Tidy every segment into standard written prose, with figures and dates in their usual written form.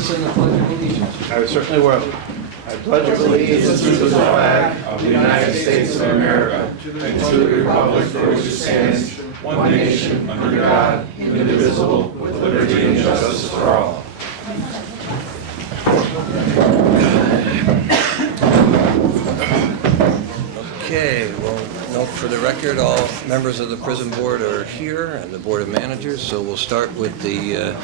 us in the Pledge of Allegiance? I certainly will. I pledge allegiance to the flag of the United States of America and to the republic for which it stands, one nation, under God, indivisible, with liberty and justice for all. Okay, well, note for the record, all members of the prison board are here and the board of managers, so we'll start with the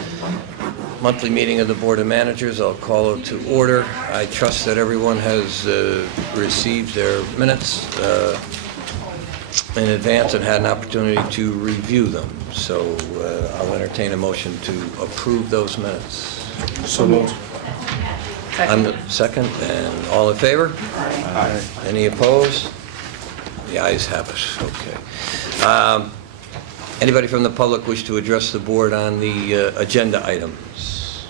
monthly meeting of the Board of Managers. I'll call it to order. I trust that everyone has received their minutes in advance and had an opportunity to review them. So I'll entertain a motion to approve those minutes. So moved. On the second, and all in favor? Aye. Any opposed? The ayes have it. Okay. Anybody from the public wish to address the board on the agenda items?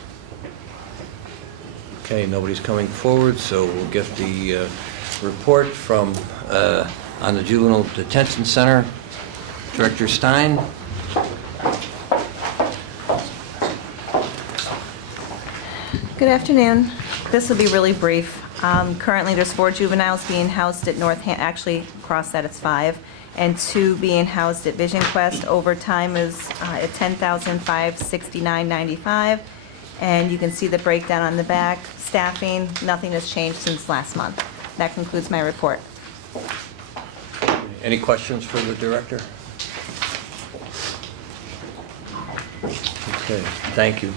Okay, nobody's coming forward, so we'll get the report from on the Juvenile Detention Center. Director Stein. Good afternoon. This will be really brief. Currently, there's 4 juveniles being housed at actually across that it's 5, and 2 being housed at Vision Quest. Overtime is at $10,569.95, and you can see the breakdown on the back. Staffing, nothing has changed since last month. That concludes my report. Any questions for the director? Okay, thank you.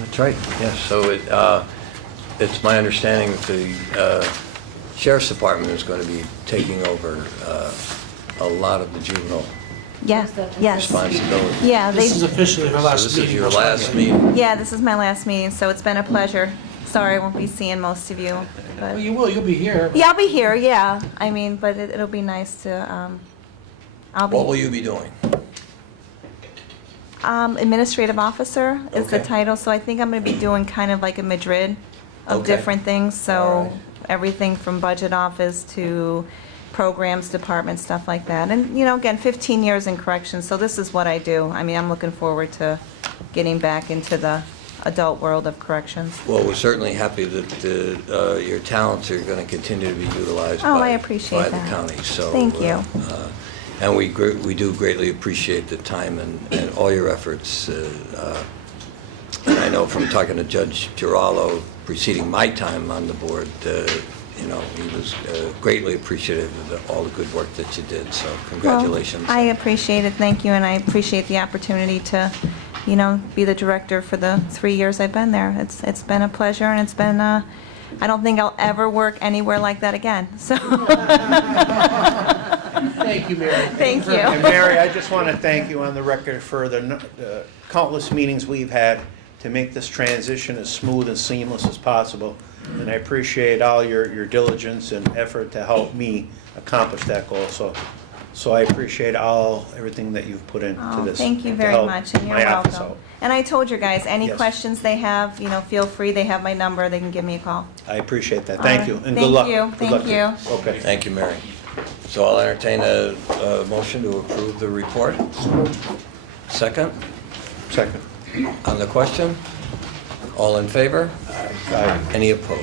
That's right, yes. So it's my understanding that the Sheriff's Department is going to be taking over a lot of the juvenile Yes. responsibility. Yeah, This is officially her last So meeting. this is your last meeting? Yeah, this is my last meeting, so it's been a pleasure. Sorry I won't be seeing most of you. Well, But you will, you'll be here. yeah, I'll be here, yeah. I mean, but it'll be nice to, I'll be... What will you be doing? Administrative officer is the Okay. title, so I think I'm going to be doing kind of like a Madrid of Okay. different things. All So right. everything from budget office to programs department, stuff like that. And, you know, again, 15 years in corrections, so this is what I do. I mean, I'm looking forward to getting back into the adult world of corrections. Well, we're certainly happy that your talents are going to continue to be utilized Oh, by I appreciate the that. county. So, Thank you. And we do greatly appreciate the time and all your efforts. And I know from talking to Judge Giraldo preceding my time on the board, you know, he was greatly appreciative of all the good work that you did. So congratulations. Well, I appreciate it, thank you, and I appreciate the opportunity to, you know, be the director for the 3 years I've been there. It's been a pleasure, and it's been, I don't think I'll ever work anywhere like that again, so. Thank you, Mary. Thank you. And Mary, I just want to thank you on the record for the countless meetings we've had to make this transition as smooth and seamless as possible. And I appreciate all your diligence and effort to help me accomplish that goal. So I appreciate everything that you've put into Oh, this. thank you to very help much, and you're my office welcome. out. And I told you guys, any Yes. questions they have, you know, feel free, they have my number, they can give me a call. I appreciate that. All Thank right. you, and Thank good luck. you. Good luck Thank to you. Okay. Thank you, Mary. So I'll entertain a motion to approve the report. Second? Second. On the question? All in favor? Aye. Any opposed?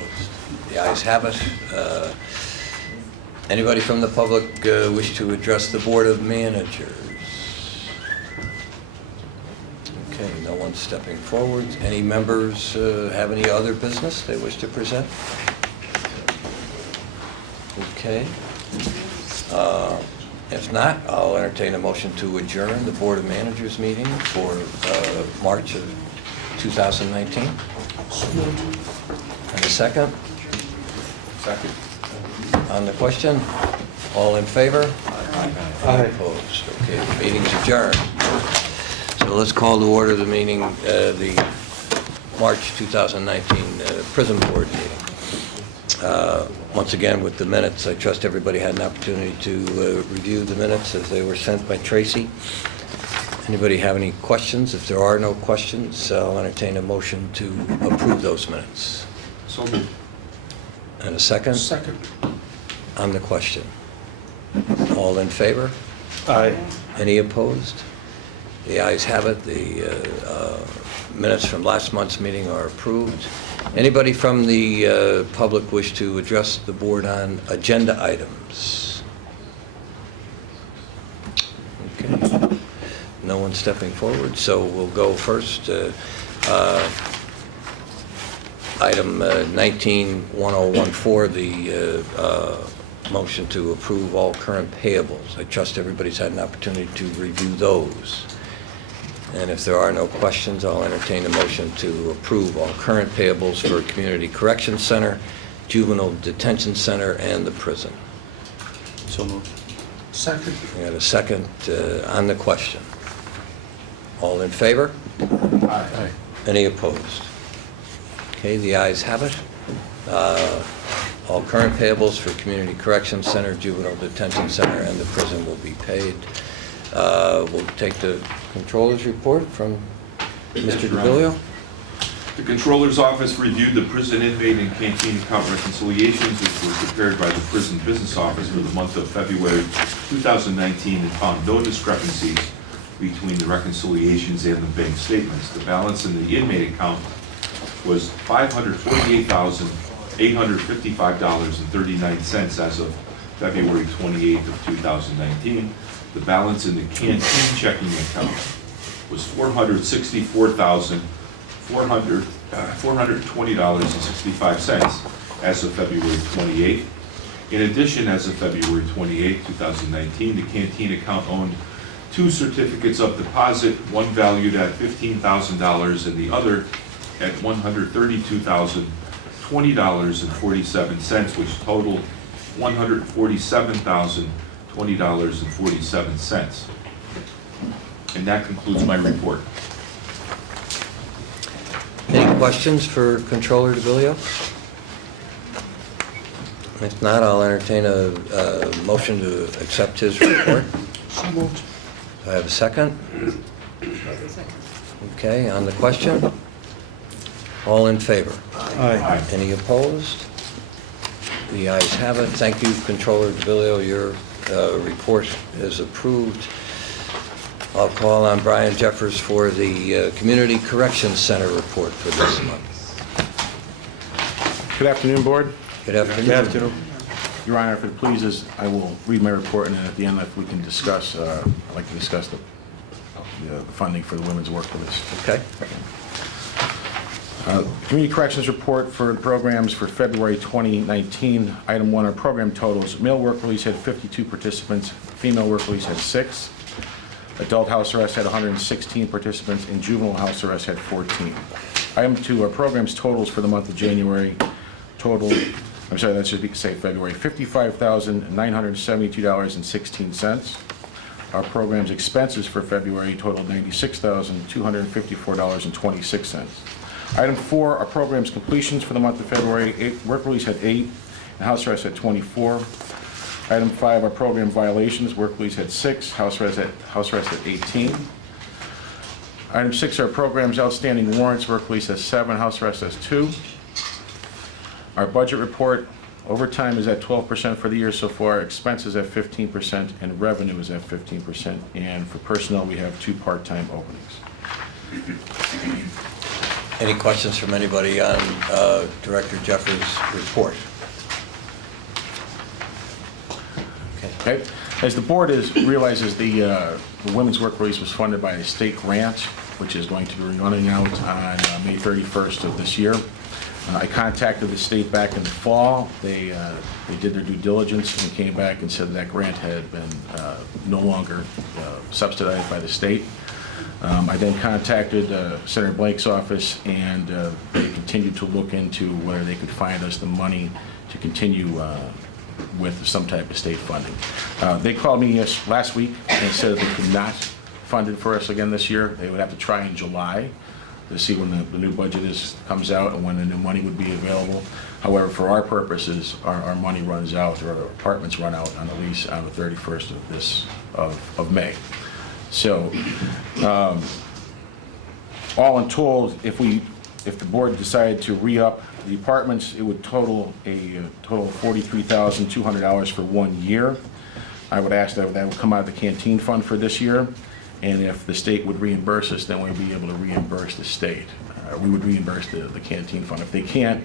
The ayes have it. Anybody from the public wish to address the Board of Managers? Okay, no one's stepping forward. Any members have any other business they wish to present? Okay. If not, I'll entertain a motion to adjourn the Board of Managers meeting for March of 2019. And a second? Second. On the question, all in favor? Aye. Opposed? Okay, the meeting's adjourned. So let's call to order the meeting, the March 2019 Prison Board meeting. Once again, with the minutes, I trust everybody had an opportunity to review the minutes as they were sent by Tracy. Anybody have any questions? If there are no questions, I'll entertain a motion to approve those minutes. So moved. And a second? Second. On the question. All in favor? Aye. Any opposed? The ayes have it. The minutes from last month's meeting are approved. Anybody from the public wish to address the board on agenda items? Okay. No one stepping forward, so we'll go first. Item 19-1014, the motion to approve all current payables. I trust everybody's had an opportunity to review those. And if there are no questions, I'll entertain a motion to approve all current payables for Community Correction Center, Juvenile Detention Center, and the prison. So moved. Second. We got a second on the question. All in favor? Aye. Any opposed? Okay, the ayes have it. All current payables for Community Correction Center, Juvenile Detention Center, and the prison will be paid. We'll take the Controller's report from Mr. DeVillio. The Controller's Office reviewed the prison inmate and canteen account reconciliations, which were prepared by the Prison Business Office for the month of February 2019, and found no discrepancies between the reconciliations and the bank statements. The balance in the inmate account was $548,855.39 as of February 28th of 2019. The balance in the canteen checking account was $420.65 as of February 28th. In addition, as of February 28th, 2019, the canteen account owned two certificates of deposit, one valued at $15,000 and the other at $132,020.47, which totaled $147,020.47. And that concludes my report. Any questions for Controller DeVillio? If not, I'll entertain a motion to accept his report. So moved. Do I have a second? Okay, on the question? All in favor? Aye. Any opposed? The ayes have it. Thank you, Controller DeVillio. Your report is approved. I'll call on Brian Jeffers for the Community Corrections Center report for this month. Good afternoon, Board. Good afternoon. Good afternoon. Your Honor, if it pleases, I will read my report, and then at the end, if we can discuss, I'd like to discuss the funding for the women's workplace. Okay. Community Corrections Report for the programs for February 2019. Item 1 are program totals. Male work release had 52 participants. Female work release had 6. Adult house arrest had 116 participants, and juvenile house arrest had 14. Item 2 are programs totals for the month of January. Total, I'm sorry, that should be, say February, $55,972.16. Our program's expenses for February totaled $96,254.26. Item 4 are programs completions for the month of February. Work release had 8, and house arrest had 24. Item 5 are program violations. Work release had 6, house arrest at 18. Item 6 are programs outstanding warrants. Work release has 7, house arrest has 2. Our budget report, overtime is at 12% for the year so far, expenses at 15%, and revenue is at 15%. And for personnel, we have 2 part-time openings. Any questions from anybody on Director Jeffers' report? Okay. As the board realizes, the women's work release was funded by a state grant, which is going to be running out on May 31st of this year. I contacted the state back in the fall. They did their due diligence and came back and said that grant had been no longer subsidized by the state. I then contacted Senator Blake's office, and they continued to look into whether they could find us the money to continue with some type of state funding. They called me last week and said they could not fund it for us again this year. They would have to try in July to see when the new budget comes out and when the new money would be available. However, for our purposes, our money runs out, or our apartments run out on the lease on the 31st of May. So, all in told, if the board decided to re-up the apartments, it would total of $43,200 for 1 year. I would ask that that would come out of the canteen fund for this year, and if the state would reimburse us, then we'd be able to reimburse the state. We would reimburse the canteen fund. If they can't,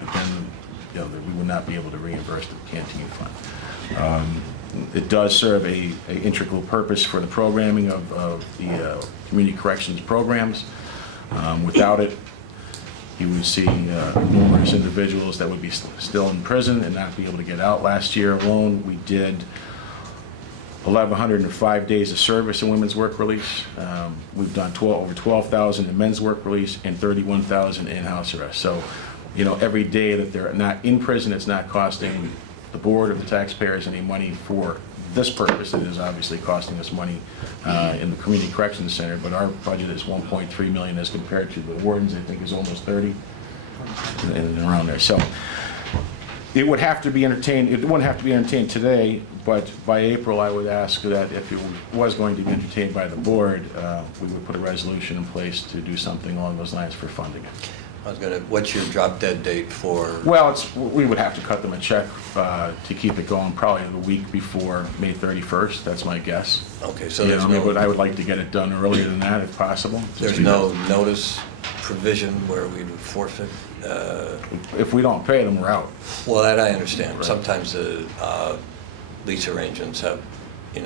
then we would not be able to reimburse the canteen fund. It does serve a integral purpose for the programming of the community corrections programs. Without it, you would see numerous individuals that would be still in prison and not be able to get out. Last year alone, we did 1,105 days of service in women's work release. We've done over 12,000 in men's work release and 31,000 in house arrest. So, every day that they're not in prison, it's not costing the board or the taxpayers any money for this purpose. It is obviously costing us money in the Community Corrections Center, but our budget is $1.3 million as compared to the warden's, I think, is almost 30 and around there. So it would have to be entertained. It wouldn't have to be entertained today, but by April, I would ask that if it was going to be entertained by the board, we would put a resolution in place to do something along those lines for funding it. What's your drop dead date for? Well, we would have to cut them a check to keep it going probably the week before May 31st. That's my guess. Okay, so there's I would like to get it done earlier than that if possible. there's no notice provision where we would forfeit? If we don't pay them, we're out. Well, that I understand. Right. Sometimes the lease arrangements have, you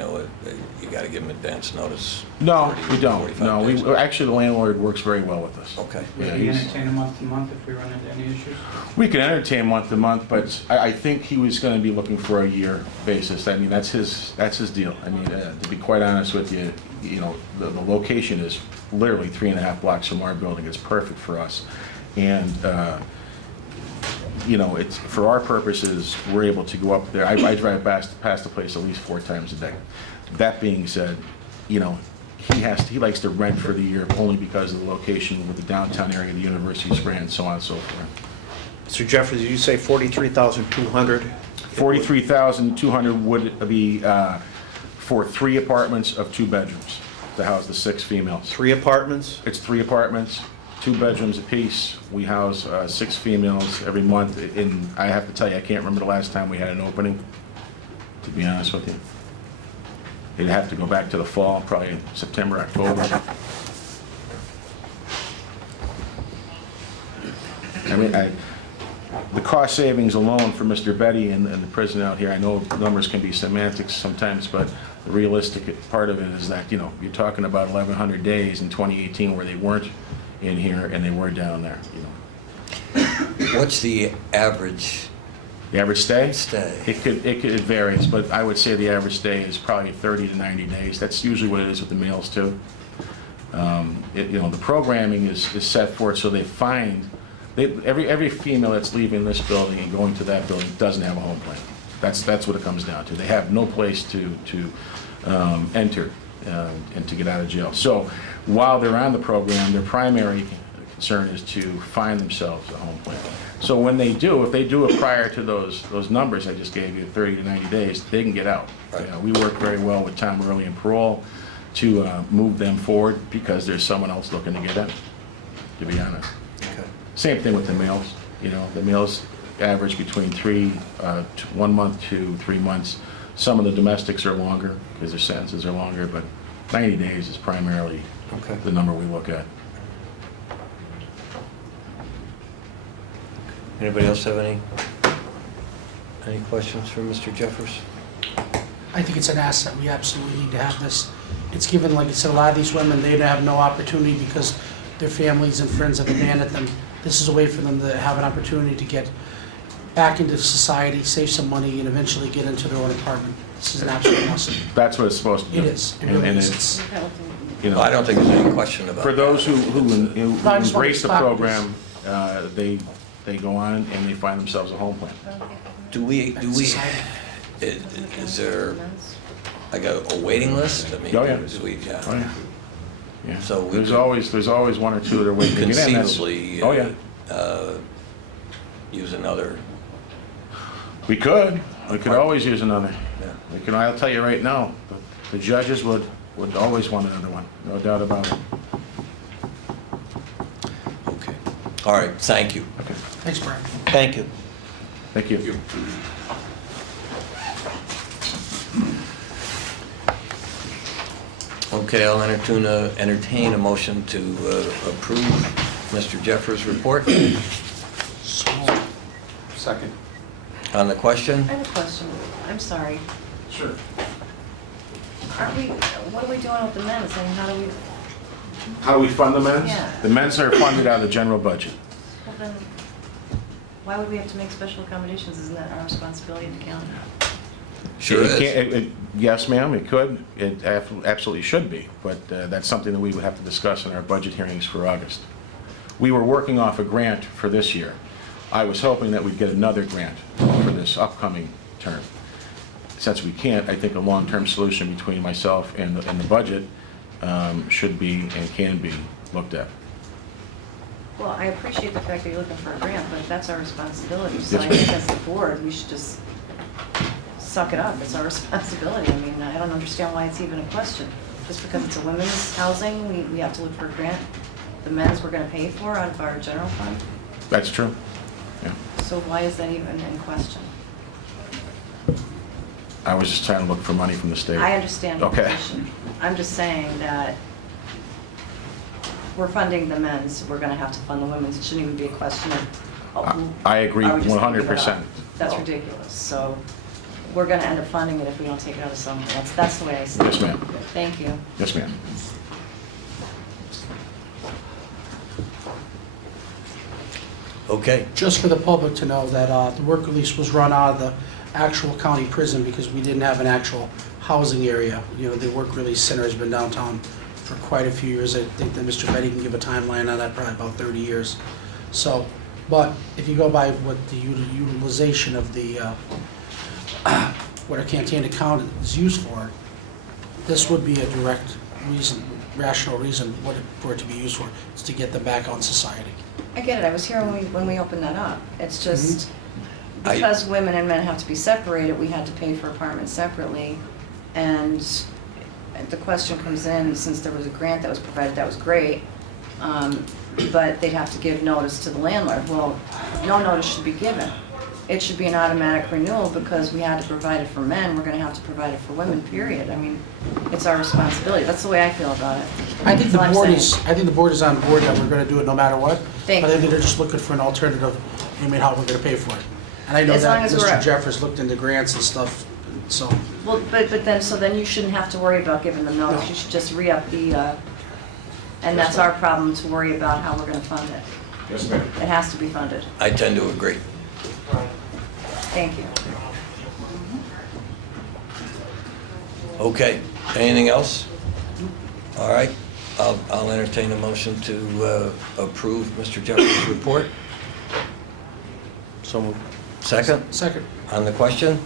got to give them advance notice. No, 30, we don't. 45 No, days. actually, the landlord works very well with us. Okay. Yeah, Would you he's- entertain a month to month if we run into any issues? We can entertain month to month, but I think he was going to be looking for a year basis. I mean, that's his deal. I mean, to be quite honest with you, the location is literally 3.5 blocks from our building. It's perfect for us, and it's for our purposes. We're able to go up there. I drive past the place at least 4 times a day. That being said, he likes to rent for the year only because of the location with the downtown area, the University Square, and so on and so forth. Mr. Jeffers, did you say 43,200? 43,200 would be for 3 apartments of 2 bedrooms to house the 6 females. 3 apartments? It's 3 apartments, 2 bedrooms apiece. We house 6 females every month. And I have to tell you, I can't remember the last time we had an opening, to be honest with you. It'd have to go back to the fall, probably September, October. I mean, the cost savings alone for Mr. Betty and the prison out here, I know numbers can be semantics sometimes, but the realistic part of it is that, you're talking about 1,100 days in 2018 where they weren't in here and they were down there, What's the average The average stay? stay? It varies, but I would say the average stay is probably 30 to 90 days. That's usually what it is with the males too. The programming is set for it so they find, every female that's leaving this building and going to that building doesn't have a home plan. That's what it comes down to. They have no place to enter and to get out of jail. So while they're on the program, their primary concern is to find themselves a home plan. So when they do, if they do it prior to those numbers I just gave you, 30 to 90 days, they can get out. Right. We work very well with Tom Early and Parole to move them forward because there's someone else looking to get in, to be honest. Okay. Same thing with the males. The males average between 1 month to 3 months. Some of the domestics are longer because their sentences are longer, but 90 days is primarily Okay. the number we look at. Anybody else have any questions for Mr. Jeffers? I think it's an asset. We absolutely need to have this. It's given, like I said, a lot of these women, they have no opportunity because their families and friends have abandoned them. This is a way for them to have an opportunity to get back into society, save some money, and eventually get into their own apartment. This is an absolute must. That's what it's supposed to do. It is. It really And is. it's, Well, I don't think there's any question about for those who No, I just wanted embrace to the stop program, they go on and they find themselves a home plan. Do we, is there like a waiting list? I mean, Oh, yeah. do we, yeah. Oh, yeah. Yeah. So we There's could always 1 or 2 that are waiting to get in. That's- conceivably Oh, yeah. Use another, We could always use another. yeah. I'll tell you right now, the judges would always want another one, no doubt about it. Okay. All right, thank you. Okay, Thanks, Brian. Thank you. thank you. Okay, I'll entertain a motion to approve Mr. Jeffers' report. Second. On the question? I have a question. I'm sorry. Sure. What are we doing with the men's? I mean, how do we, How do we fund the men's? Yeah. The men's are funded out of the general budget. well then, why would we have to make special accommodations? Isn't that our responsibility to county? Sure It is. can't- Yes, ma'am, it could. It absolutely should be, but that's something that we would have to discuss in our budget hearings for August. We were working off a grant for this year. I was hoping that we'd get another grant for this upcoming term. Since we can't, I think a long-term solution between myself and the budget should be and can be looked at. Well, I appreciate the fact that you're looking for a grant, but that's our responsibility. So Yes, I think ma'am. as the board, we should just suck it up. It's our responsibility. I mean, I don't understand why it's even a question. Just because it's a women's housing, we have to look for a grant. The men's we're gonna pay for out of our general fund. That's true. Yeah. So why is that even in question? I was just trying to look for money from the state. I understand the Okay. position. I'm just saying that we're funding the men's, we're gonna have to fund the women's. It shouldn't even be a question of. oh, I agree are we just gonna give it 100%. up? That's ridiculous. So we're gonna end up funding it if we don't take it out of somewhere. That's the way I see it. Yes, ma'am. Thank you. Yes, ma'am. Okay, Just for the public to know that the work release was run out of the actual county prison because we didn't have an actual housing area. You know, the work release center has been downtown for quite a few years. I think that Mr. Betty can give a timeline on that, probably about 30 years. So, but if you go by what the utilization of the, what our canteen account is used for, this would be a direct reason, rational reason for it to be used for, is to get them back out in society. I get it. I was here when we opened that up. It's just I- because women and men have to be separated, we had to pay for apartments separately. And the question comes in, since there was a grant that was provided, that was great. But they'd have to give notice to the landlord. Well, no notice should be given. It should be an automatic renewal because we had to provide it for men. We're gonna have to provide it for women, period. I mean, it's our responsibility. That's the way I feel about it. I think the That's all I'm board saying. is, I think the board is on board that we're gonna do it no matter what. Thank But I you. think they're just looking for an alternative, I mean, how we're gonna pay for it. And I know As long that as we're- Mr. Jeffers looked into grants and stuff, so. Well, but then, so then you shouldn't have to worry about giving them notice. No. You should just re-up the, and that's our problem to worry about how we're gonna fund it. Yes, ma'am. It has to be funded. I tend to agree. Thank you. Okay, anything else? All right, I'll entertain a motion to approve Mr. Jeffers' report. So moved. Second, Second. on the question?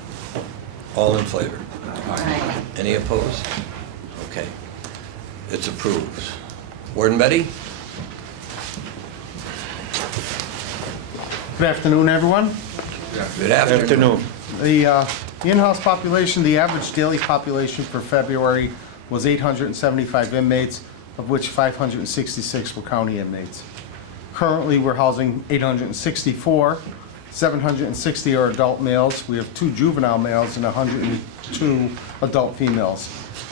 All in favor? Aye. Any opposed? Okay, it's approved. Warden Betty? Good afternoon, everyone. Good afternoon. The in-house population, the average daily population for February was 875 inmates, of which 566 were county inmates. Currently, we're housing 864. 760 are adult males. We have 2 juvenile males and 102 adult females.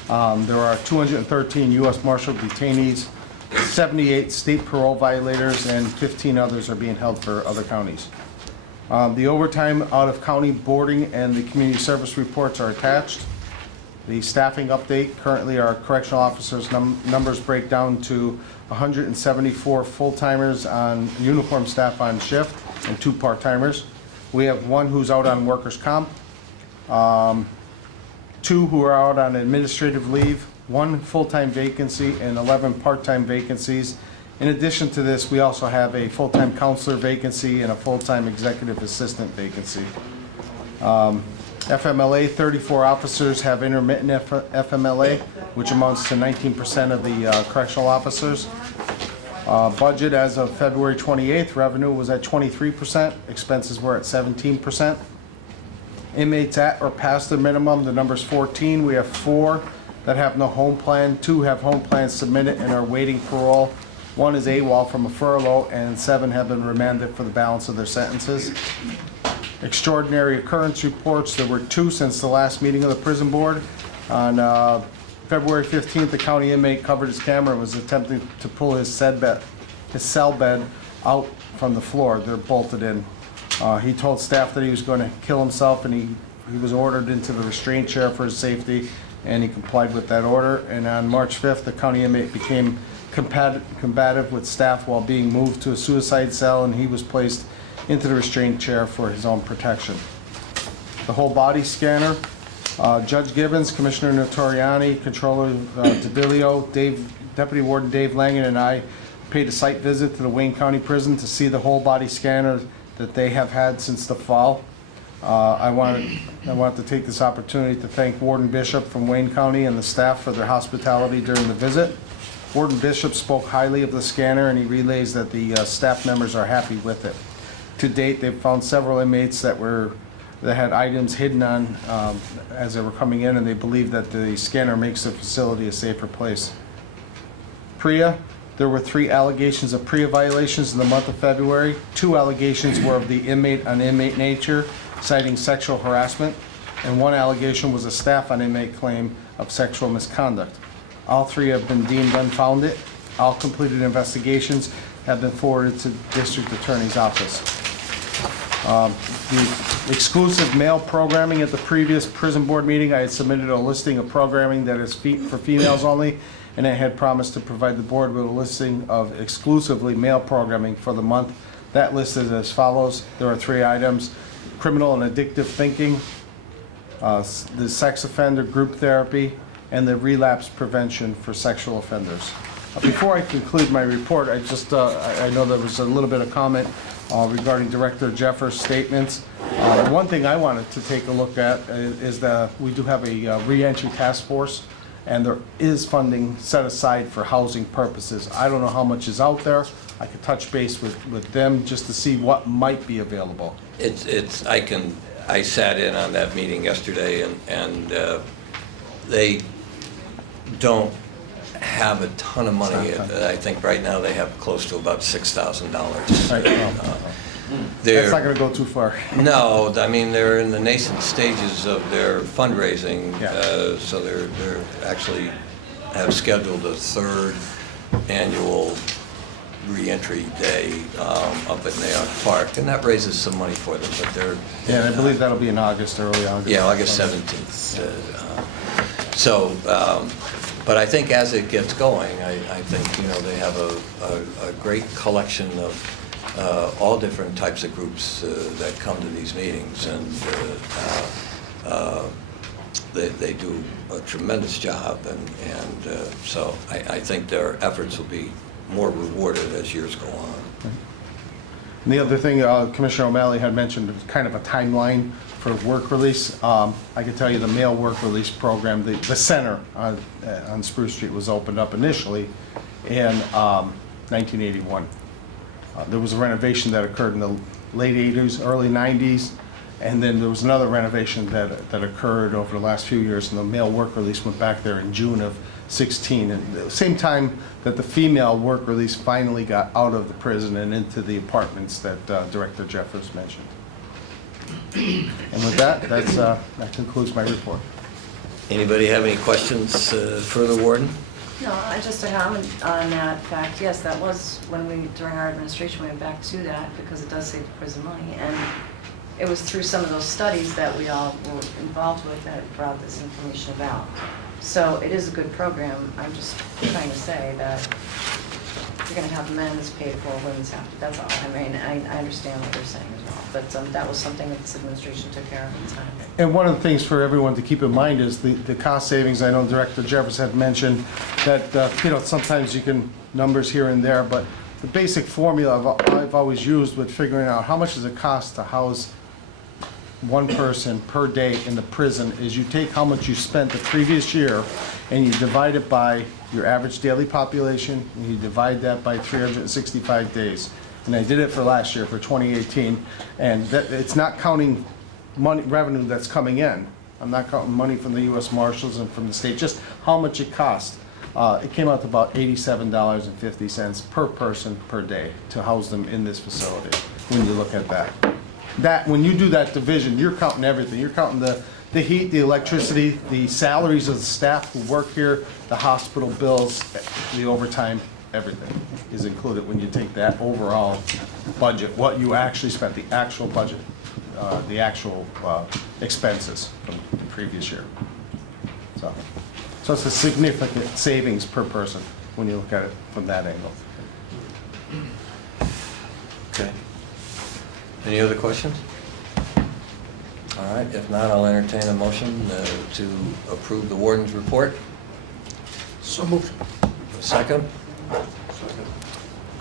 There are 213 U.S. Marshal detainees, 78 state parole violators, and 15 others are being held for other counties. The overtime out-of-county boarding and the community service reports are attached. The staffing update, currently our correctional officers' numbers break down to 174 full-timers on uniform staff on shift and 2 part-timers. We have 1 who's out on workers' comp, 2 who are out on administrative leave, 1 full-time vacancy, and 11 part-time vacancies. In addition to this, we also have a full-time counselor vacancy and a full-time executive assistant vacancy. FMLA, 34 officers have intermittent FMLA, which amounts to 19% of the correctional officers. Budget as of February 28th, revenue was at 23%, expenses were at 17%. Inmates at or past the minimum, the number's 14. We have 4 that have no home plan, 2 have home plans submitted and are waiting parole. 1 is AWOL from a furlough, and 7 have been remanded for the balance of their sentences. Extraordinary occurrence reports, there were 2 since the last meeting of the prison board. On February 15th, the county inmate covered his camera and was attempting to pull his cell bed out from the floor. They're bolted in. He told staff that he was going to kill himself, and he was ordered into the restraint chair for his safety, and he complied with that order. And on March 5th, the county inmate became combative with staff while being moved to a suicide cell, and he was placed into the restraint chair for his own protection. The whole body scanner, Judge Gibbons, Commissioner Notoriani, Controller DeBilio, Deputy Warden Dave Langen, and I paid a site visit to the Wayne County Prison to see the whole body scanner that they have had since the fall. I want to take this opportunity to thank Warden Bishop from Wayne County and the staff for their hospitality during the visit. Warden Bishop spoke highly of the scanner, and he relays that the staff members are happy with it. To date, they've found several inmates that had items hidden on as they were coming in, and they believe that the scanner makes the facility a safer place. Prea, there were 3 allegations of Prea violations in the month of February. 2 allegations were of the inmate-on-inmate nature, citing sexual harassment, and 1 allegation was a staff-on-inmate claim of sexual misconduct. All 3 have been deemed unfounded. All completed investigations have been forwarded to the District Attorney's Office. The exclusive male programming at the previous prison board meeting, I had submitted a listing of programming that is for females only, and I had promised to provide the board with a listing of exclusively male programming for the month. That list is as follows. There are 3 items: criminal and addictive thinking, the sex offender group therapy, and the relapse prevention for sexual offenders. Before I conclude my report, I know there was a little bit of comment regarding Director Jeffers' statements. One thing I wanted to take a look at is that we do have a reentry task force, and there is funding set aside for housing purposes. I don't know how much is out there. I could touch base with them just to see what might be available. I sat in on that meeting yesterday, and they don't have a ton of money. I think right now they have close to about $6,000. Right. That's not going to go too far. No, I mean, they're in the nascent stages of their fundraising, Yeah. so they're actually have scheduled a 3rd annual reentry day up at Nayout Park, and that raises some money for them, but they're... Yeah, and I believe that'll be in August, early August. Yeah, August 17th. But I think as it gets going, I think, they have a great collection of all different types of groups that come to these meetings, and they do a tremendous job, and so I think their efforts will be more rewarded as years go on. And the other thing Commissioner O'Malley had mentioned was kind of a timeline for work release. I can tell you the male work release program, the center on Spruce Street was opened up initially in 1981. There was a renovation that occurred in the late 80s, early 90s, and then there was another renovation that occurred over the last few years, and the male work release went back there in June of 16, and at the same time that the female work release finally got out of the prison and into the apartments that Director Jeffers mentioned. And with that, that concludes my report. Anybody have any questions for the warden? No, just a comment on that fact. Yes, that was when during our administration, we went back to that because it does save the prison money. And it was through some of those studies that we all were involved with that brought this information about. So it is a good program. I'm just trying to say that you're going to have men's paid for, women's have to. That's all. I mean, I understand what you're saying as well. But that was something that this administration took care of at the time. And one of the things for everyone to keep in mind is the cost savings. I know Director Jeffers had mentioned that, sometimes you can numbers here and there, but the basic formula I've always used with figuring out how much does it cost to house one person per day in the prison is you take how much you spent the previous year and you divide it by your average daily population, and you divide that by 365 days. And I did it for last year, for 2018, and that it's not counting money revenue that's coming in. I'm not counting money from the U.S. Marshals and from the state, just how much it cost. It came out to about $87.50 per person per day to house them in this facility, when you look at that. When you do that division, you're counting everything. You're counting the the heat, the electricity, the salaries of the staff who work here, the hospital bills, the overtime, everything is included when you take that overall budget, what you actually spent, the actual budget, the actual expenses from the previous year. So it's a significant savings per person when you look at it from that angle. Okay. Any other questions? All right, if not, I'll entertain a motion to approve the warden's report. So moved. A second?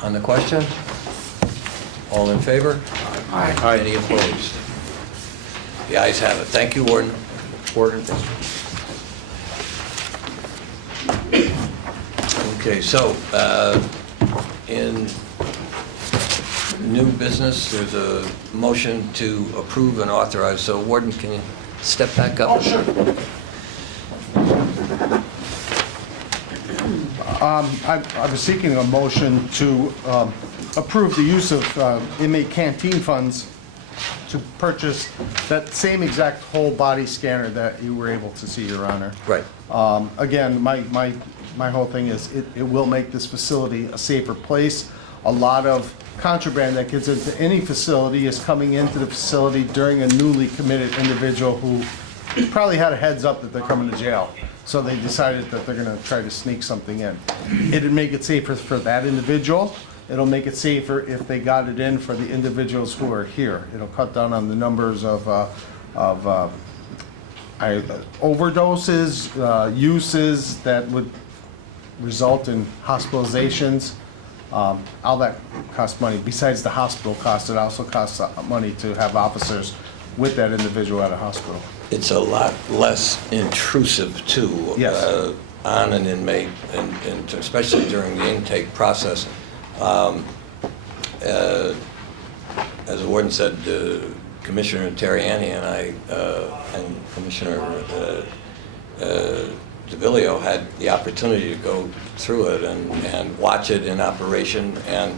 On the question? All in favor? Aye. Any opposed? The ayes have it. Thank you, Warden. Warden. Okay, so, in new business, there's a motion to approve and authorize. So Warden, can you step back up? Oh, sure. I was seeking a motion to approve the use of inmate canteen funds to purchase that same exact whole body scanner that you were able to see, Your Honor. Right. Again, my whole thing is it will make this facility a safer place. A lot of contraband that gets into any facility is coming into the facility during a newly committed individual who probably had a heads up that they're coming to jail. So they decided that they're gonna try to sneak something in. It'd make it safer for that individual. It'll make it safer if they got it in for the individuals who are here. It'll cut down on the numbers of overdoses, uses that would result in hospitalizations. All that costs money. Besides the hospital cost, it also costs money to have officers with that individual at a hospital. It's a lot less intrusive, too. Yes. On an inmate, and especially during the intake process. As the warden said, Commissioner Terriani and I, and Commissioner DeVillio had the opportunity to go through it and watch it in operation and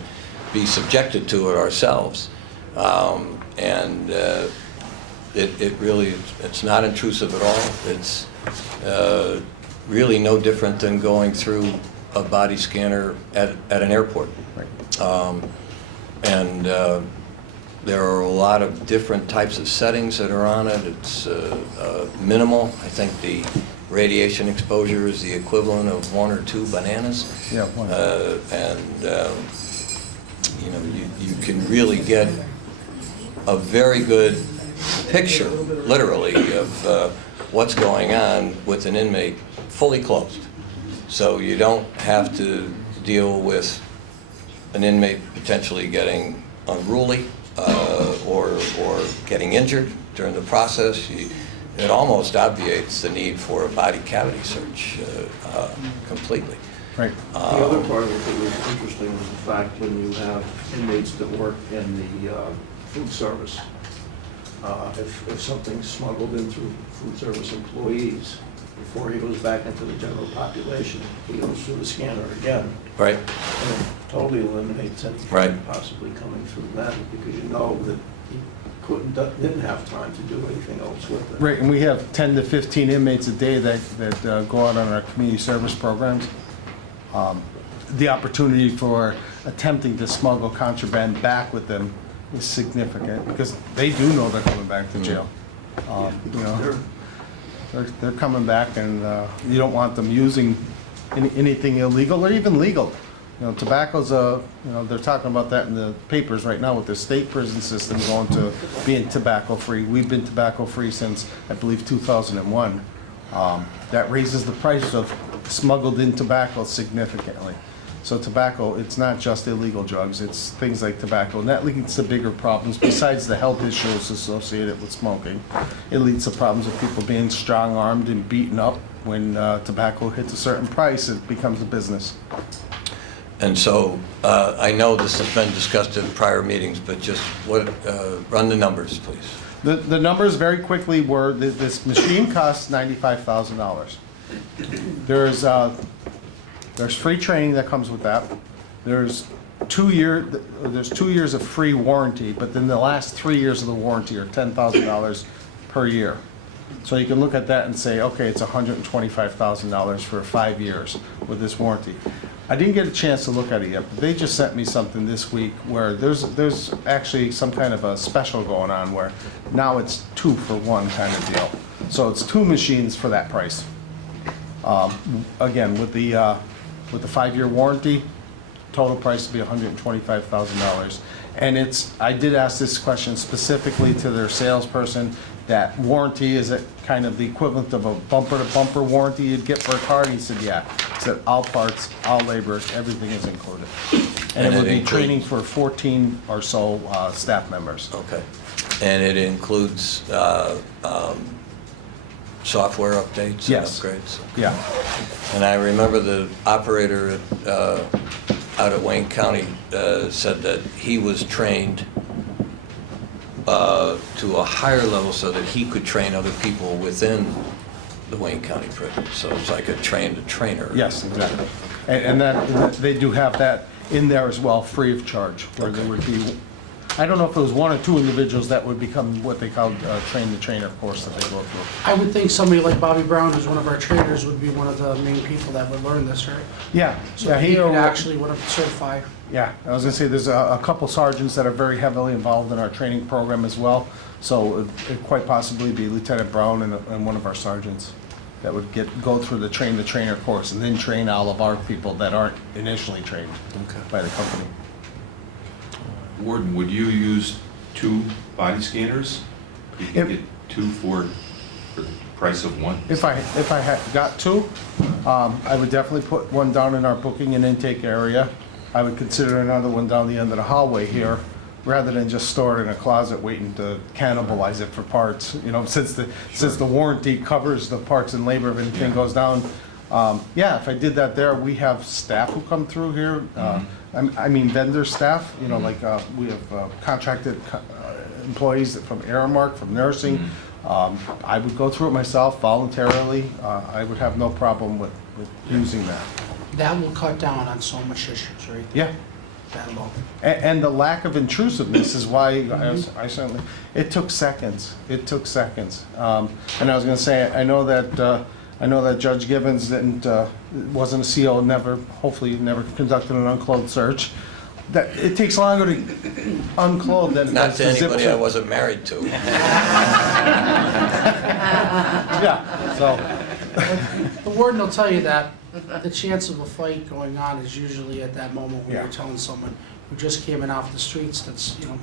be subjected to it ourselves. It really, it's not intrusive at all. It's really no different than going through a body scanner at an airport. Right. There are a lot of different types of settings that are on it. It's minimal. I think the radiation exposure is the equivalent of 1 or 2 bananas. Yeah, one. You know, you can really get a very good picture, literally, of what's going on with an inmate fully closed. So you don't have to deal with an inmate potentially getting unruly or getting injured during the process. It almost obviates the need for a body cavity search completely. Right. The other part of it that was interesting was the fact when you have inmates that work in the food service, if something's smuggled in through food service employees, before he goes back into the general population, he goes through the scanner again. Right. And it totally eliminates anything Right. possibly coming through that, because you know that he didn't have time to do anything else with it. Right, and we have 10 to 15 inmates a day that go out on our community service programs. The opportunity for attempting to smuggle contraband back with them is significant, because they do know they're coming back to jail. You know, they're coming back, and you don't want them using anything illegal or even legal. You know, tobacco's you know, they're talking about that in the papers right now with the state prison system going to being tobacco-free. We've been tobacco-free since, I believe, 2001. That raises the price of smuggled in tobacco significantly. So tobacco, it's not just illegal drugs, it's things like tobacco. And that leads to bigger problems besides the health issues associated with smoking. It leads to problems of people being strong-armed and beaten up. When tobacco hits a certain price, it becomes a business. And so, I know this has been discussed in prior meetings, but just run the numbers, please. The numbers very quickly were, this machine costs $95,000. There's free training that comes with that. There's 2 years of free warranty, but then the last 3 years of the warranty are $10,000 per year. So you can look at that and say, okay, it's $125,000 for 5 years with this warranty. I didn't get a chance to look at it yet, but they just sent me something this week where there's actually some kind of a special going on where now it's 2 for 1 kind of deal. So it's 2 machines for that price. Again, with the 5-year warranty, total price would be $125,000. And I did ask this question specifically to their salesperson, that warranty, is it kind of the equivalent of a bumper-to-bumper warranty you'd get for a car? And he said, yeah. He said, all parts, all labor, everything is included. And it would be training for 14 or so staff members. Okay. And it includes software updates and Yes. upgrades? Yeah. And I remember the operator out at Wayne County said that he was trained to a higher level so that he could train other people within the Wayne County prison. So it's like a trainer. Yes, exactly. And that, they do have that in there as well, free of charge, where there would be, I don't know if it was 1 or 2 individuals that would become what they call train-the-trainer course that they go through. I would think somebody like Bobby Brown, who's one of our trainers, would be one of the main people that would learn this, right? Yeah. So Yeah, he could actually would have certified. Yeah, I was gonna say, there's a couple sergeants that are very heavily involved in our training program as well. So it'd quite possibly be Lieutenant Brown and one of our sergeants that would go through the train-the-trainer course and then train all of our people that aren't initially trained by the company. Warden, would you use 2 body scanners? You can get 2 for the price of 1? If I had got 2, I would definitely put one down in our booking and intake area. I would consider another one down the end of the hallway here, rather than just store it in a closet waiting to cannibalize it for parts. You know, since the warranty covers the parts and labor if anything goes down. Yeah, if I did that there, we have staff who come through here. I mean vendor staff, you know, like we have contracted employees from Aramark, from nursing. I would go through it myself voluntarily. I would have no problem with using that. That will cut down on so much issues, right? Yeah. That alone. And the lack of intrusiveness is why I certainly, it took seconds. It took seconds. And I was gonna say, I know that Judge Gibbons wasn't a CO, hopefully never conducted an unclothed search. That it takes longer to unclothe than it Not does to to zip anybody I it. wasn't married to. Yeah, so, The warden will tell you that the chance of a fight going on is usually at that moment when Yeah. you're telling someone who just came in off the streets that's, you know,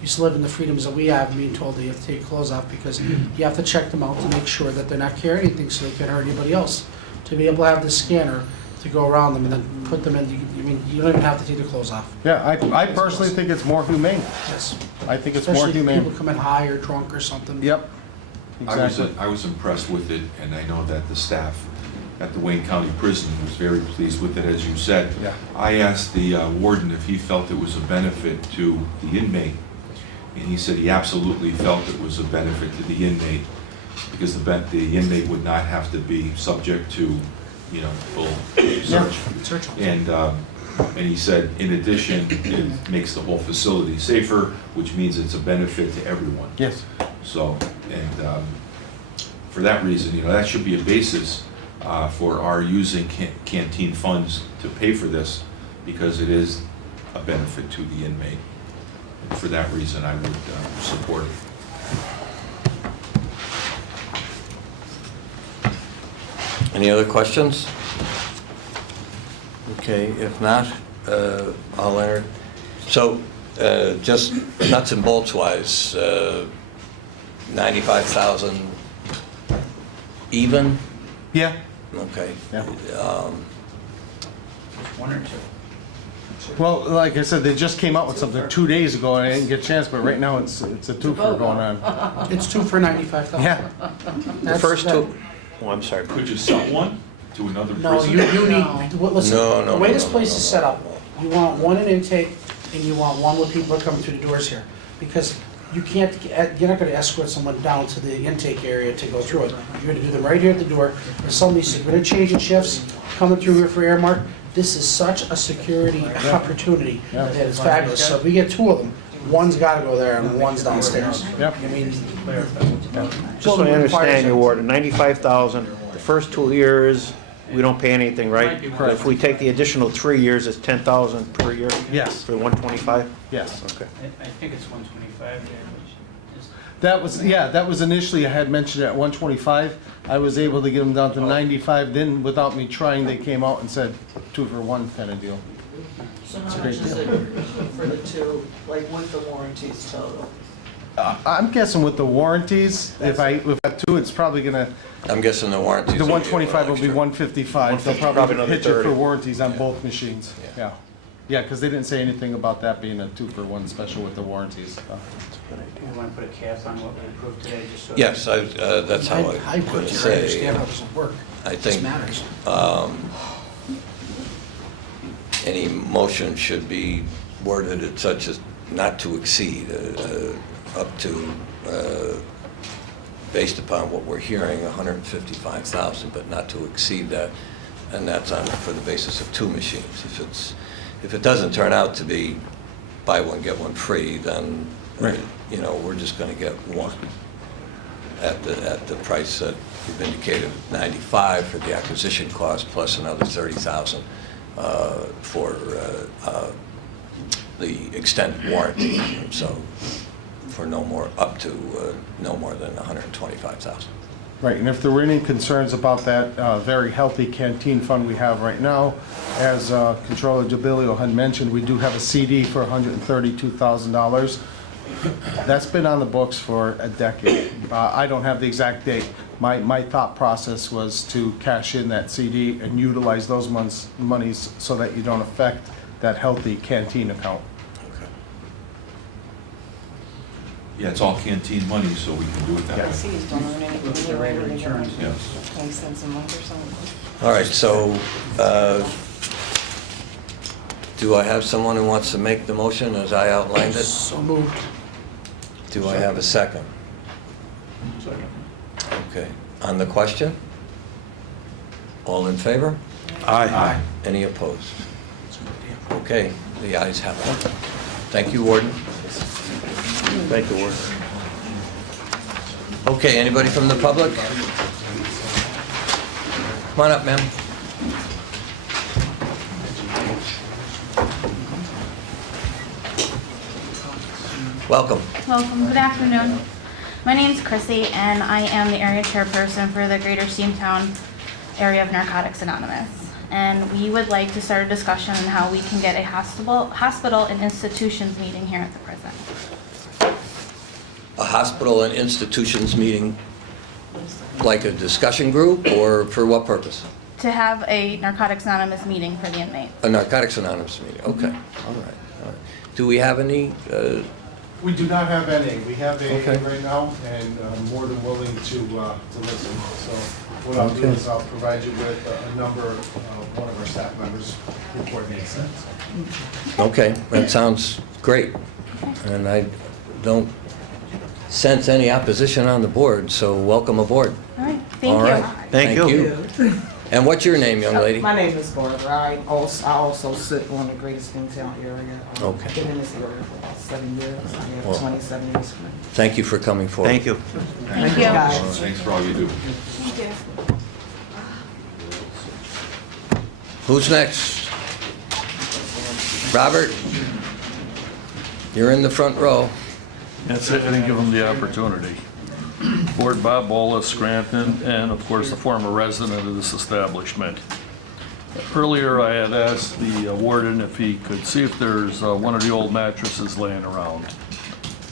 used to live in the freedoms that we have, being told they have to take clothes off because you have to check them out to make sure that they're not carrying anything so they can hurt anybody else. To be able to have this scanner to go around them and then put them in, I mean, you don't even have to take their clothes off. yeah, I personally think it's more humane. Yes. I think it's more Especially if people humane. come in high or drunk or something. Yep, exactly. I was impressed with it, and I know that the staff at the Wayne County Prison was very pleased with it, as you said. Yeah. I asked the warden if he felt it was a benefit to the inmate, and he said he absolutely felt it was a benefit to the inmate, because the inmate would not have to be subject to, you know, full search. Search them. And he said, in addition, it makes the whole facility safer, which means it's a benefit to everyone. Yes. So, and for that reason, you know, that should be a basis for our using canteen funds to pay for this, because it is a benefit to the inmate. And for that reason, I would support it. Any other questions? Okay, if not, I'll enter. So, just nuts and bolts wise, 95,000 even? Yeah, Okay. yeah. 1 or 2? Well, like I said, they just came out with something 2 days ago, and I didn't get a chance, but right now it's a twofer going on. It's 2 for 95,000. Yeah, The first two, oh, I'm sorry. Could you sell one to another No, prison? you need, listen, No, the way this no, place no, is no, set no, up, no. you want one in intake and you want one where people are coming through the doors here. Because you can't, you're not gonna escort someone down to the intake area to go through it. You're gonna do them right here at the door. If somebody's gonna change in shifts, coming through here for Airmark, this is such a security opportunity Yeah. that it's fabulous. So if we get 2 of them, One's gotta go there and one's downstairs. Yep. I mean, Just so I understand your Warden, 95,000, the first 2 years, we don't pay anything, right? But if we take the additional 3 years, it's 10,000 per year? Yes. For the 125? Yes. Okay. I think it's 125 there, which is, That was initially, I had mentioned at 125. I was able to get them down to 95, then without me trying, they came out and said 2 for 1 kind of deal. So how a much great is deal. it for the two, like with the warranties total? I'm guessing with the warranties, if I have 2, it's probably gonna, I'm guessing the warranties. the will be a 125 will little be extra. 155. They'll Probably probably another hit you for 30. warranties on Yeah. both machines. Yeah. Yeah. Yeah, because they didn't say anything about that being a 2 for 1 special with the warranties. we want to put a cap on what we approved today, just so. Yes, that's how I I would put it, I say. understand how it doesn't work. I It think matters. any motion should be worded such as not to exceed, up to, based upon what we're hearing, 155,000, but not to exceed that, and that's for the basis of 2 machines. If it doesn't turn out to be buy one, get one free, then, we're just gonna get one at the price that you've indicated, 95 for the acquisition cost, plus another 30,000 for the extended warranty, so for no more, up to no more than 125,000. Right, and if there were any concerns about that very healthy canteen fund we have right now, as Controller Jabilio had mentioned, we do have a CD for $132,000. That's been on the books for a decade. I don't have the exact date. My thought process was to cash in that CD and utilize those monies so that you don't affect that healthy canteen account. Okay. Yeah, it's all canteen money, so we can do it that way. Fees don't earn anything. With the rate of returns. Yes. 20 cents a month or something. All right, so do I have someone who wants to make the motion as I outlined it? So moved. Do I have a second? Second. Okay. On the question? All in favor? Aye. Any opposed? Okay, the ayes have it. Thank you, Warden. Thank you, Warden. Okay, anybody from the public? Come on up, ma'am. Welcome. Welcome, good afternoon. My name's Chrissy, and I am the area chairperson for the Greater Steamtown area of Narcotics Anonymous. And we would like to start a discussion on how we can get a hospital and institutions meeting here at the prison. A hospital and institutions meeting, like a discussion group, or for what purpose? To have a Narcotics Anonymous meeting for the inmates. A Narcotics Anonymous meeting, okay, all right, all right. Do we have any, We do not have any. We have Okay. AA right now, and I'm more than willing to listen. So what I'll do is I'll provide you with a number of one of our staff members who coordinates that. okay, that sounds great. And I don't sense any opposition on the board, so welcome aboard. All right, All thank right. you. Thank you. And what's your name, young lady? My name is Barbara. I also sit on the Greater Steamtown area. Okay. Been in this area for about 7 years. I Well- have 27 years. Thank you for coming forward. Thank you. Thank you. guys. Thanks for all you do. Who's next? Robert? You're in the front row. That's it, I didn't give them the opportunity. Board Bob Wallace, Scranton, and of course, the former resident of this establishment. Earlier, I had asked the warden if he could see if there's one of the old mattresses laying around.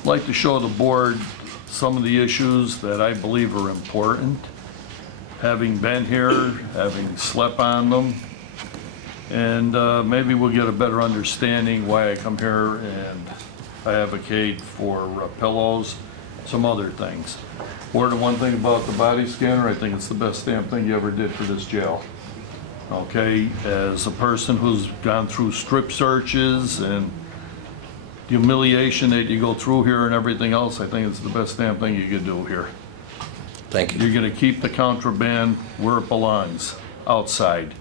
I'd like to show the board some of the issues that I believe are important. Having been here, having slept on them, and maybe we'll get a better understanding why I come here and I advocate for pillows, some other things. Warden, one thing about the body scanner, I think it's the best damn thing you ever did for this jail. Okay, as a person who's gone through strip searches and the humiliation that you go through here and everything else, I think it's the best damn thing you could do here. Thank you. You're gonna keep the contraband where it belongs, outside.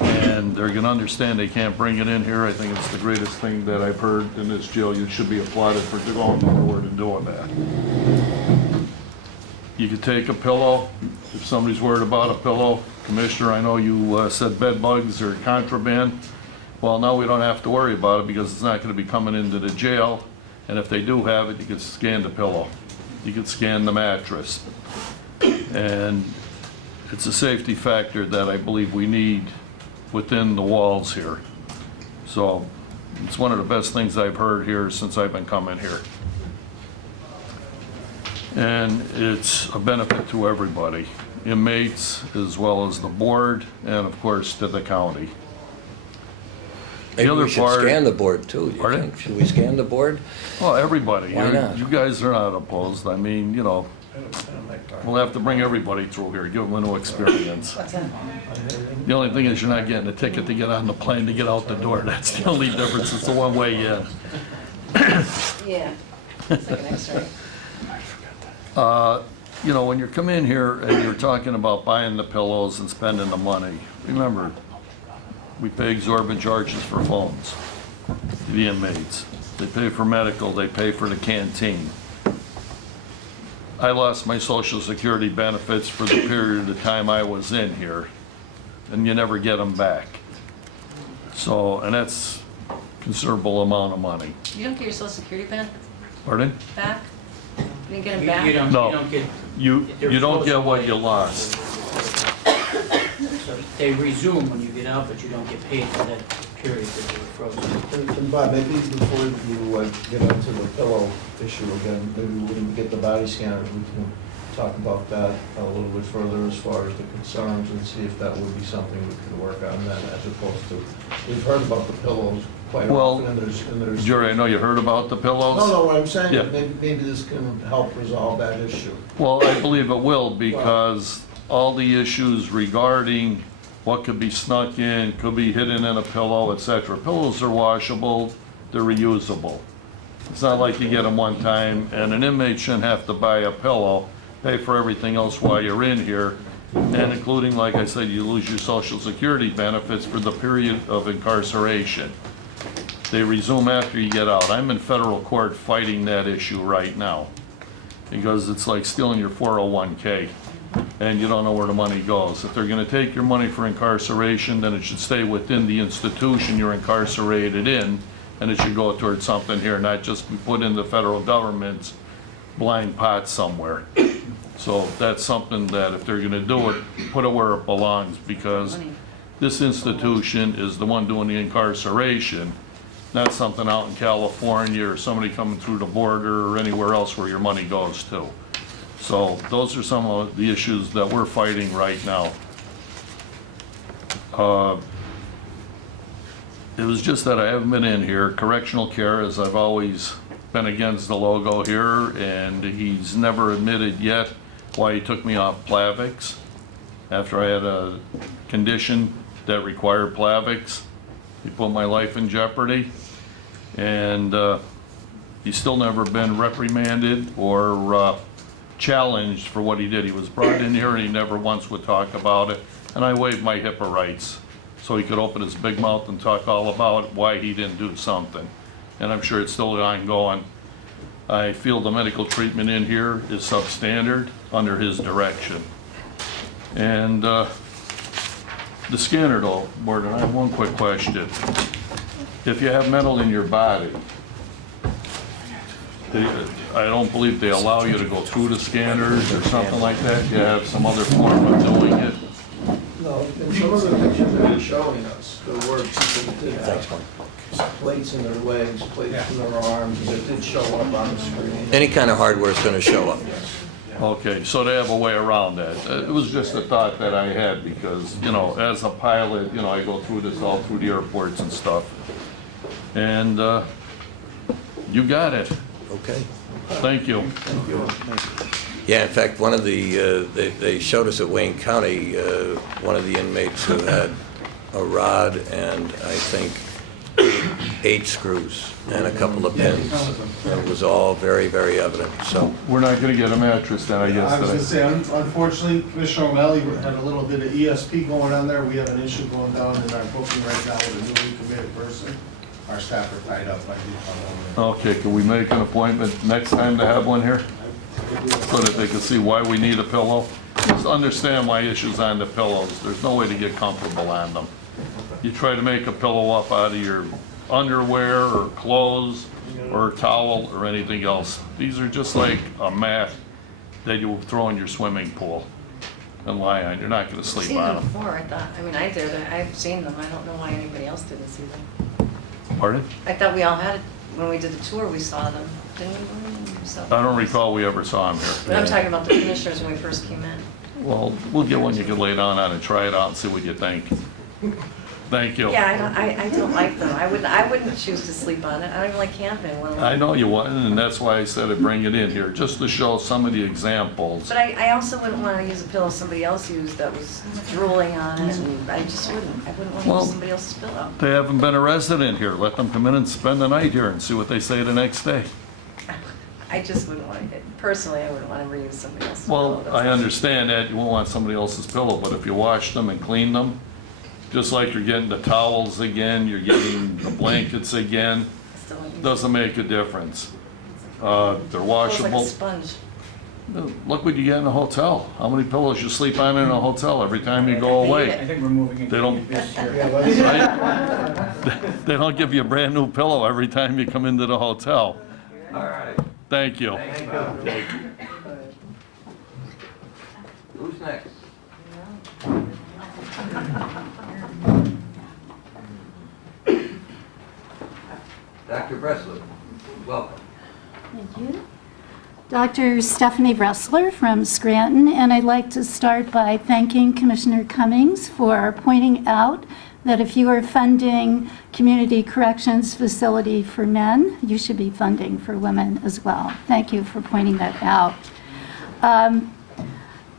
and they're gonna understand they can't bring it in here. I think it's the greatest thing that I've heard in this jail. You should be applauded for going forward and doing that. You could take a pillow, if somebody's worried about a pillow. Commissioner, I know you said bed bugs are contraband. Well, now we don't have to worry about it because it's not gonna be coming into the jail. And if they do have it, you can scan the pillow. You can scan the mattress. And it's a safety factor that I believe we need within the walls here. So it's one of the best things I've heard here since I've been coming here. And it's a benefit to everybody, inmates as well as the board, and of course to the county. Maybe other we should part- scan the board too, do you Pardon? think? Should we scan the board? Well, everybody, Why not? you guys are not opposed. I mean, you know, we'll have to bring everybody through here, give them a new experience. The only thing is you're not getting a ticket to get on the plane to get out the door. That's the only difference. It's the one way in. Yeah. It's like an X-ray. You know, when you come in here and you're talking about buying the pillows and spending the money, remember, we pay exorbitant charges for phones to the inmates. They pay for medical, they pay for the canteen. I lost my Social Security benefits for the period of time I was in here, and you never get them back. So, and that's a considerable amount of money. You don't get your Social Security benefits Pardon? back? You didn't get them back? You don't, No. you don't get, You don't get what you lost. so they resume when you get out, but you don't get paid for that period that you were frozen. And Bob, maybe before you get onto the pillow issue again, maybe when we get the body scanner, we can talk about that a little bit further as far as the concerns and see if that would be something we could work on then, as opposed to, we've heard about the pillows quite Well, often, and there's. Jerry, I know you heard about the pillows. No, what I'm saying, Yeah. maybe this can help resolve that issue. Well, I believe it will, because all the issues regarding what could be snuck in, could be hidden in a pillow, etc. Pillows are washable, they're reusable. It's not like you get them one time, and an inmate shouldn't have to buy a pillow, pay for everything else while you're in here, and including, like I said, you lose your Social Security benefits for the period of incarceration. They resume after you get out. I'm in federal court fighting that issue right now, because it's like stealing your 401k, and you don't know where the money goes. If they're gonna take your money for incarceration, then it should stay within the institution you're incarcerated in, and it should go towards something here, not just be put in the federal government's blind pot somewhere. So that's something that if they're gonna do it, put it where it belongs, because this institution is the one doing the incarceration, not something out in California or somebody coming through the border or anywhere else where your money goes to. So those are some of the issues that we're fighting right now. It was just that I haven't been in here. Correctional care, as I've always been against the logo here, and he's never admitted yet why he took me off Plavix after I had a condition that required Plavix. He put my life in jeopardy, and he's still never been reprimanded or challenged for what he did. He was brought in here and he never once would talk about it, and I waived my HIPAA rights so he could open his big mouth and talk all about why he didn't do something. And I'm sure it's still ongoing. I feel the medical treatment in here is substandard under his direction. And the scanner though, Warden, I have one quick question. If you have metal in your body, I don't believe they allow you to go through the scanners or something like that. You have some other form of doing it. No, in some of the pictures that you're showing us, there were people that did have plates in their legs, plates in their arms, and it did show up on the screen. Any kind of hardware is going to show up. Okay, so they have a way around that. It was just a thought that I had because, you know, as a pilot, you know, I go through this all through the airports and stuff. And you got it. Okay. Thank you. Yeah, in fact, one of the, they showed us at Wayne County, one of the inmates who had a rod and I think 8 screws and a couple of pins. And it was all very, very evident, so. We're not gonna get a mattress then, I guess, I was today. gonna say, unfortunately, Commissioner O'Malley had a little bit of ESP going on there. We have an issue going down in our booking right now with a newly committed person. Our staff are tied up. I do come over. Okay, can we make an appointment next time to have one here? So that they can see why we need a pillow? Just understand my issues on the pillows. There's no way to get comfortable on them. You try to make a pillow up out of your underwear or clothes or a towel or anything else. These are just like a mat that you would throw in your swimming pool and lie on. You're not gonna I've sleep seen on them them. before, I thought, I mean, I did, I've seen them, I don't know why anybody else didn't see them. Pardon? I thought we all had it, when we did the tour, we saw them, didn't we? We saw I don't them. recall we ever saw them But here. I'm talking about the commissioners when we first came in. Well, we'll get one you can lay down on and try it out and see what you think. Thank you. Yeah, I don't like them, I wouldn't choose to sleep on it, I don't even like camping. I know you wouldn't, and that's why I said I'd bring it in here, just to show some of the examples. But I also wouldn't want to use a pillow somebody else used that was drooling on it, and I just wouldn't. I wouldn't want to Well- use somebody else's pillow. They haven't been a resident here. Let them come in and spend the night here and see what they say the next day. I just wouldn't want to, personally, I wouldn't want to reuse somebody else's pillow. Well, That's I all. understand that you won't want somebody else's pillow, but if you wash them and clean them, just like you're getting the towels again, you're getting the blankets again, Still wouldn't use it. doesn't make a difference. They're Feels like a washable. sponge. Look what you get in a hotel. How many pillows you sleep on in a hotel every time you go away? I think we're moving into They don't- this year. Right? They don't give you a brand new pillow every time you come into the hotel. All right. Thank you. Who's next? Dr. Bressler, welcome. Thank you. Dr. Stephanie Bressler from Scranton, and I'd like to start by thanking Commissioner Cummings for pointing out that if you are funding community corrections facility for men, you should be funding for women as well. Thank you for pointing that out.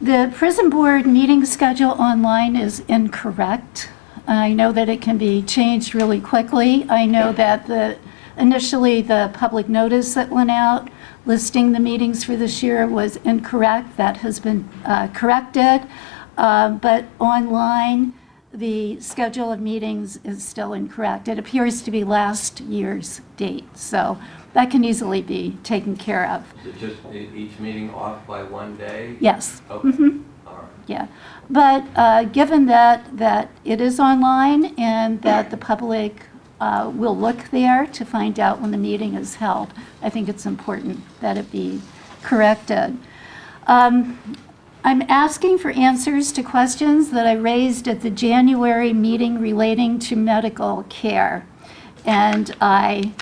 The prison board meeting schedule online is incorrect. I know that it can be changed really quickly. I know that initially the public notice that went out listing the meetings for this year was incorrect. That has been corrected. But online, the schedule of meetings is still incorrect. It appears to be last year's date, so that can easily be taken care of. Is it just each meeting off by one day? Yes. Okay, all right. Yeah, but given that it is online and that the public will look there to find out when the meeting is held, I think it's important that it be corrected. I'm asking for answers to questions that I raised at the January meeting relating to medical care. And I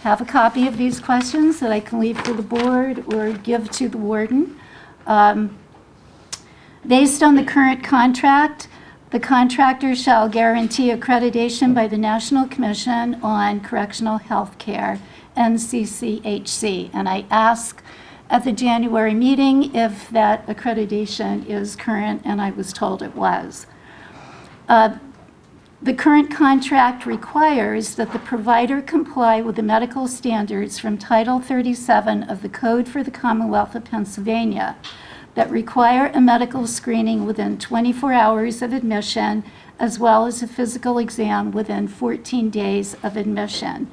have a copy of these questions that I can leave for the board or give to the warden. Based on the current contract, the contractor shall guarantee accreditation by the National Commission on Correctional Health Care, NCCHC. And I asked at the January meeting if that accreditation is current, and I was told it was. The current contract requires that the provider comply with the medical standards from Title 37 of the Code for the Commonwealth of Pennsylvania that require a medical screening within 24 hours of admission, as well as a physical exam within 14 days of admission.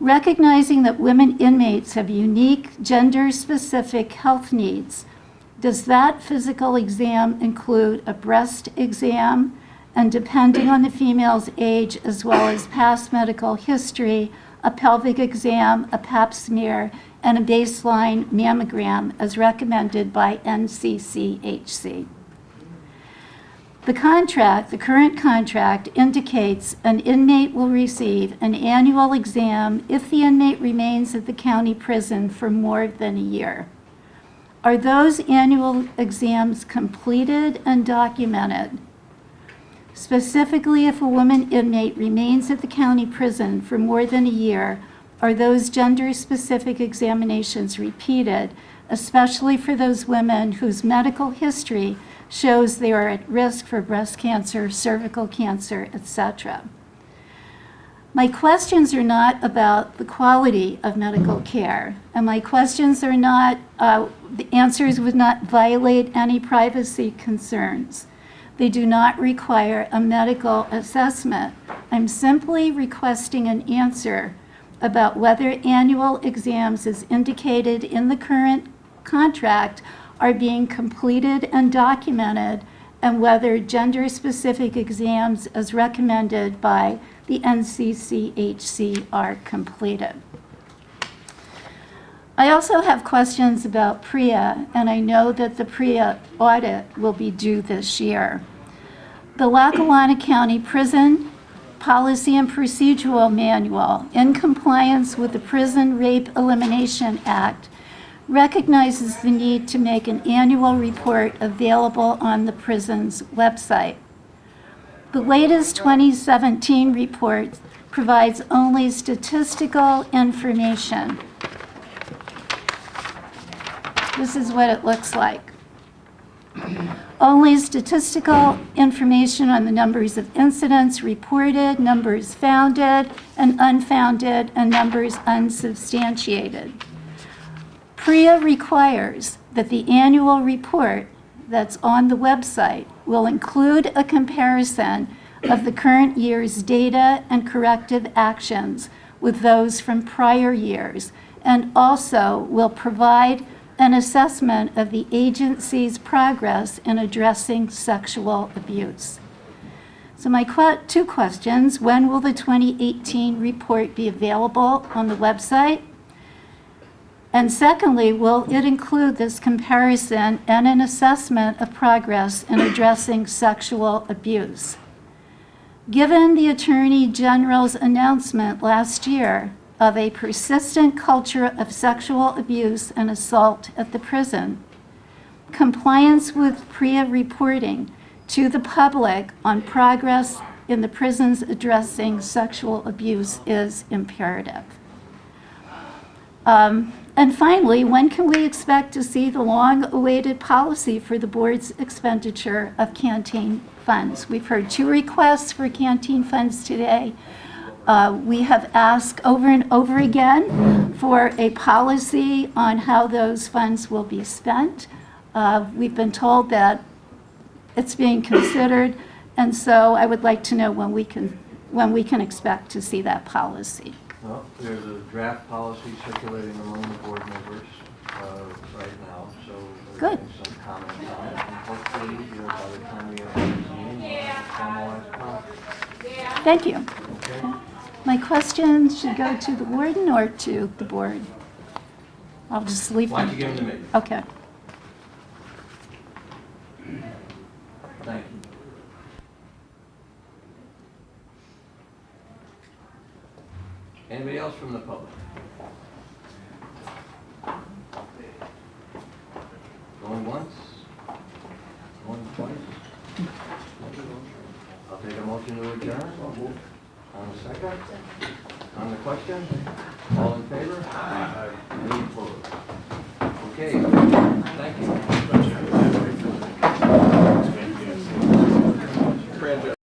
Recognizing that women inmates have unique gender-specific health needs, does that physical exam include a breast exam? And depending on the female's age as well as past medical history, a pelvic exam, a pap smear, and a baseline mammogram as recommended by NCCHC. The current contract indicates an inmate will receive an annual exam if the inmate remains at the county prison for more than a year. Are those annual exams completed and documented? Specifically, if a woman inmate remains at the county prison for more than a year, are those gender-specific examinations repeated, especially for those women whose medical history shows they are at risk for breast cancer, cervical cancer, etc.? My questions are not about the quality of medical care, and my questions are not, the answers would not violate any privacy concerns. They do not require a medical assessment. I'm simply requesting an answer about whether annual exams as indicated in the current contract are being completed and documented, and whether gender-specific exams as recommended by the NCCHC are completed. I also have questions about Prea, and I know that the Prea audit will be due this year. The Lackawanna County Prison Policy and Procedural Manual, in compliance with the Prison Rape Elimination Act, recognizes the need to make an annual report available on the prison's website. The latest 2017 report provides only statistical information. This is what it looks like. Only statistical information on the numbers of incidents reported, numbers founded and unfounded, and numbers unsubstantiated. Prea requires that the annual report that's on the website will include a comparison of the current year's data and corrective actions with those from prior years, and also will provide an assessment of the agency's progress in addressing sexual abuse. So my two questions: when will the 2018 report be available on the website? And secondly, will it include this comparison and an assessment of progress in addressing sexual abuse? Given the Attorney General's announcement last year of a persistent culture of sexual abuse and assault at the prison, compliance with Prea reporting to the public on progress in the prisons addressing sexual abuse is imperative. And finally, when can we expect to see the long-awaited policy for the board's expenditure of canteen funds? We've heard 2 requests for canteen funds today. We have asked over and over again for a policy on how those funds will be spent. We've been told that it's being considered, and so I would like to know when we can expect to see that policy. Well, there's a draft policy circulating among the board members right now, so Good. there's some comments on it, and hopefully, by the time we have this meeting, we'll have a formalized policy. Thank you. Okay? My questions should go to the warden or to the board? I'll just leave Why them. don't you give them to me? Okay. Thank you. Anybody else from the public? Going once? Going twice? I'll take a motion to adjourn. On a second? On the question? All in favor?